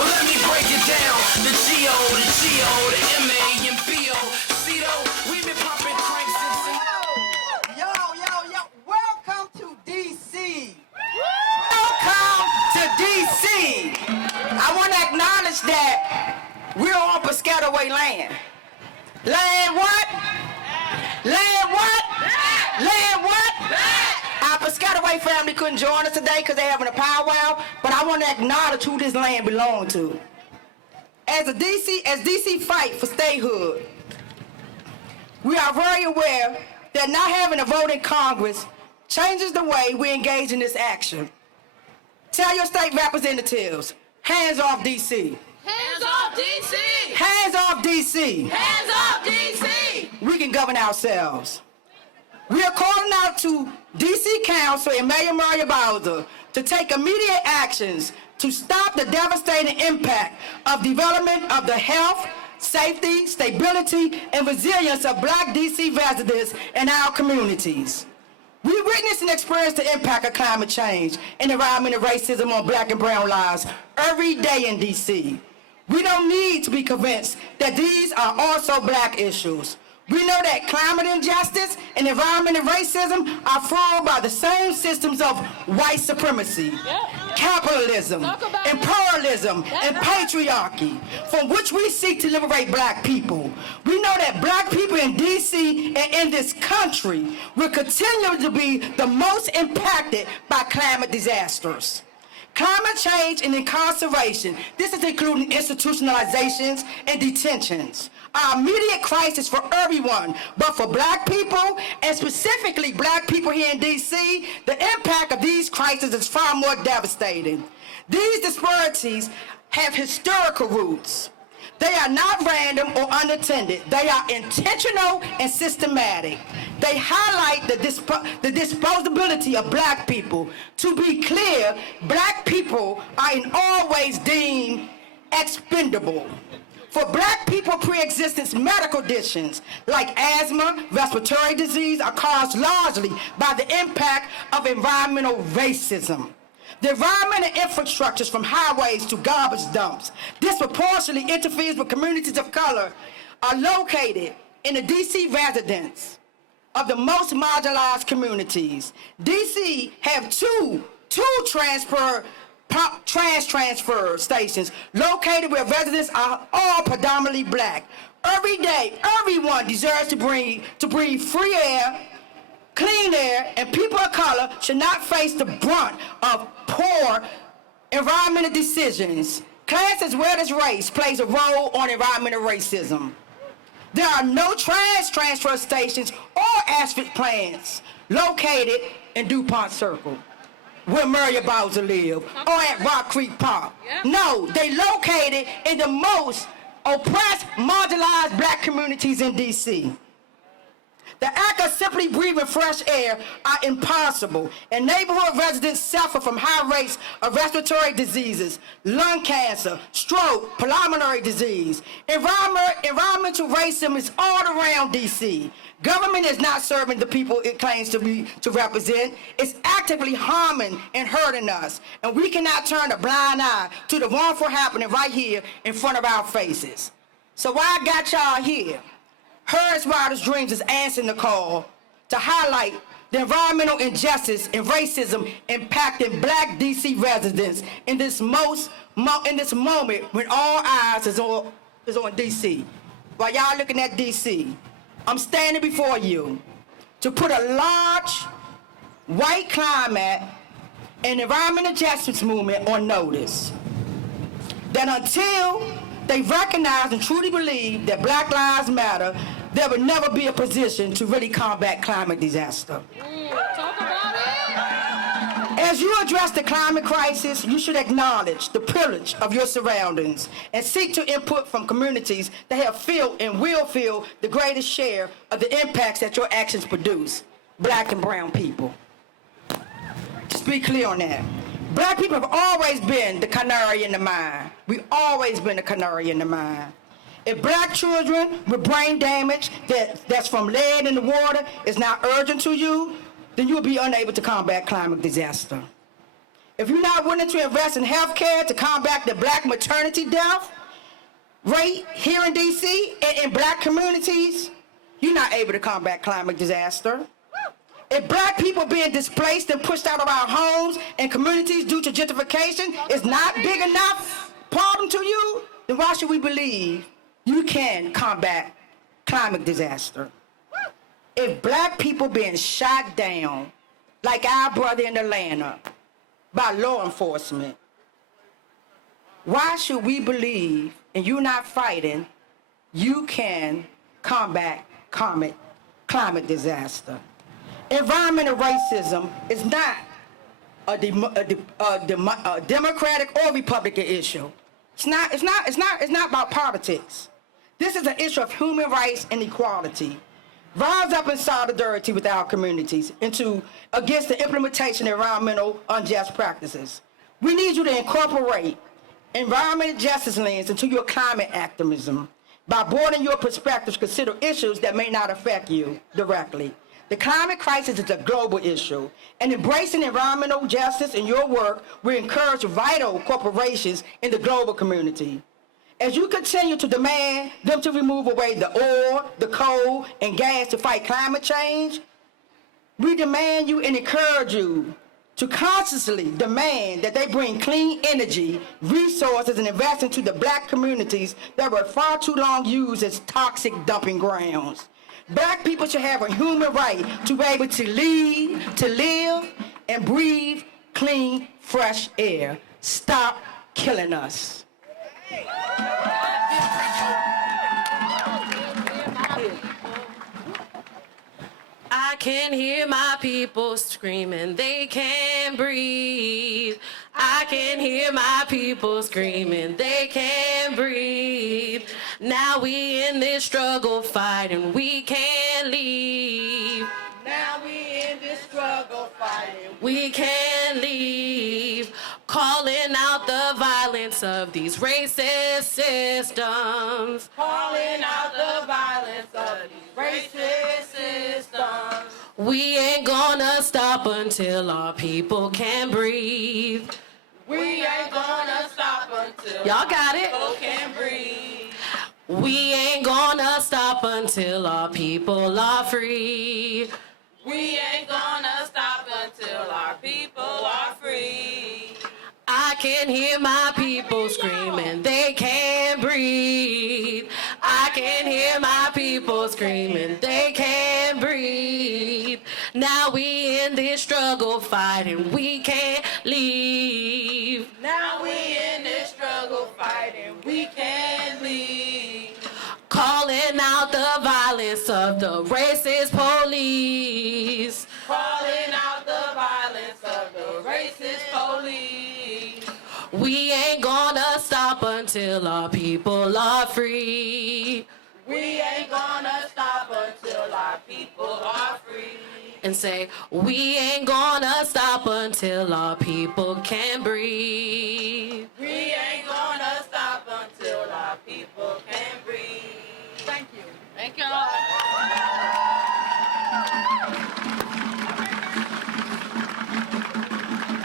Well, let me break it down. The G-O, the G-O, the M-A and B-O. C-O, we've been popping cranks since... Yo. Welcome to D.C. Welcome to D.C. I want to acknowledge that we're on Piscataway land. Land what? Land what? Land what? Our Piscataway family couldn't join us today because they're having a powwow, but I want to acknowledge who this land belongs to. As DC fight for statehood, we are very aware that not having a vote in Congress changes the way we engage in this action. Tell your state representatives, hands off DC. Hands off DC! Hands off DC. Hands off DC! We can govern ourselves. We are calling out to DC Council and Mayor Murray Bowser to take immediate actions to stop the devastating impact of development of the health, safety, stability, and resilience of Black DC residents in our communities. We witness and experience the impact of climate change and environmental racism on Black and brown lives every day in DC. We don't need to be convinced that these are also Black issues. We know that climate injustice and environmental racism are fueled by the same systems of white supremacy, capitalism, imperialism, and patriarchy, from which we seek to liberate Black people. We know that Black people in DC and in this country will continue to be the most impacted by climate disasters. Climate change and incarceration, this is including institutionalizations and detentions, are immediate crisis for everyone, but for Black people, and specifically Black people here in DC, the impact of these crises is far more devastating. These disparities have historical roots. They are not random or unattended. They are intentional and systematic. They highlight the disposability of Black people. To be clear, Black people are in all ways deemed expendable. For Black people, pre-existence medical conditions like asthma, respiratory disease are caused largely by the impact of environmental racism. The environmental infrastructures from highways to garbage dumps disproportionately interferes with communities of color are located in the DC residents of the most marginalized communities. DC have two trash transfer stations located where residents are all predominantly Black. Every day, everyone deserves to breathe free air, clean air, and people of color should not face the brunt of poor environmental decisions. Class as well as race plays a role on environmental racism. There are no trash transfer stations or asphalt plants located in DuPont Circle, where Murray Bowser live, or at Rock Creek Park. No, they located in the most oppressed, marginalized Black communities in DC. The act of simply breathing fresh air are impossible, and neighborhood residents suffer from high rates of respiratory diseases, lung cancer, stroke, pulmonary disease. Environmental racism is all around DC. Government is not serving the people it claims to represent. It's actively harming and hurting us, and we cannot turn a blind eye to the wrongful happening right here in front of our faces. So why I got y'all here? Harriets Wildest Dreams is answering the call to highlight the environmental injustice and racism impacting Black DC residents in this moment when all eyes is on DC. While y'all looking at DC, I'm standing before you to put a large white climate and environmental justice movement on notice that until they recognize and truly believe that Black Lives Matter, there will never be a position to really combat climate disaster. Talk about it. As you address the climate crisis, you should acknowledge the privilege of your surroundings and seek to input from communities that have felt and will feel the greatest share of the impacts that your actions produce, Black and brown people. Just be clear on that. Black people have always been the canary in the mine. We've always been the canary in the mine. If Black children with brain damage that's from lead in the water is not urgent to you, then you'll be unable to combat climate disaster. if you're not willing to invest in health care to combat the black maternity death rate here in D.C. and in black communities, you're not able to combat climate disaster. If black people being displaced and pushed out of our homes and communities due to gentrification is not big enough problem to you, then why should we believe you can combat climate disaster? If black people being shot down, like our brother in Atlanta, by law enforcement, why should we believe, and you're not fighting, you can combat climate disaster? Environmental racism is not a Democratic or Republican issue. It's not about politics. This is an issue of human rights and equality. Rise up in solidarity with our communities against the implementation of environmental unjust practices. We need you to incorporate environmental justice lens into your climate activism by broadening your perspectives to consider issues that may not affect you directly. The climate crisis is a global issue, and embracing environmental justice in your work will encourage vital corporations in the global community. As you continue to demand them to remove away the oil, the coal, and gas to fight climate change, we demand you and encourage you to consciously demand that they bring clean energy, resources, and invest into the black communities that were far too long used as toxic dumping grounds. Black people should have a human right to be able to live, and breathe clean, fresh air. Stop killing us. I can hear my people screaming, they can't breathe. I can hear my people screaming, they can't breathe. Now we in this struggle fighting, we can't leave. Now we in this struggle fighting. We can't leave. Calling out the violence of these racist systems. Calling out the violence of these racist systems. We ain't gonna stop until our people can breathe. We ain't gonna stop until Y'all got it? people can breathe. We ain't gonna stop until our people are free. We ain't gonna stop until our people are free. I can hear my people screaming, they can't breathe. I can hear my people screaming, they can't breathe. Now we in this struggle fighting, we can't leave. Now we in this struggle fighting, we can't leave. Calling out the violence of the racist police. Calling out the violence of the racist police. We ain't gonna stop until our people are free. We ain't gonna stop until our people are free. And say, we ain't gonna stop until our people can breathe. We ain't gonna stop until our people can breathe. Thank you. Thank y'all.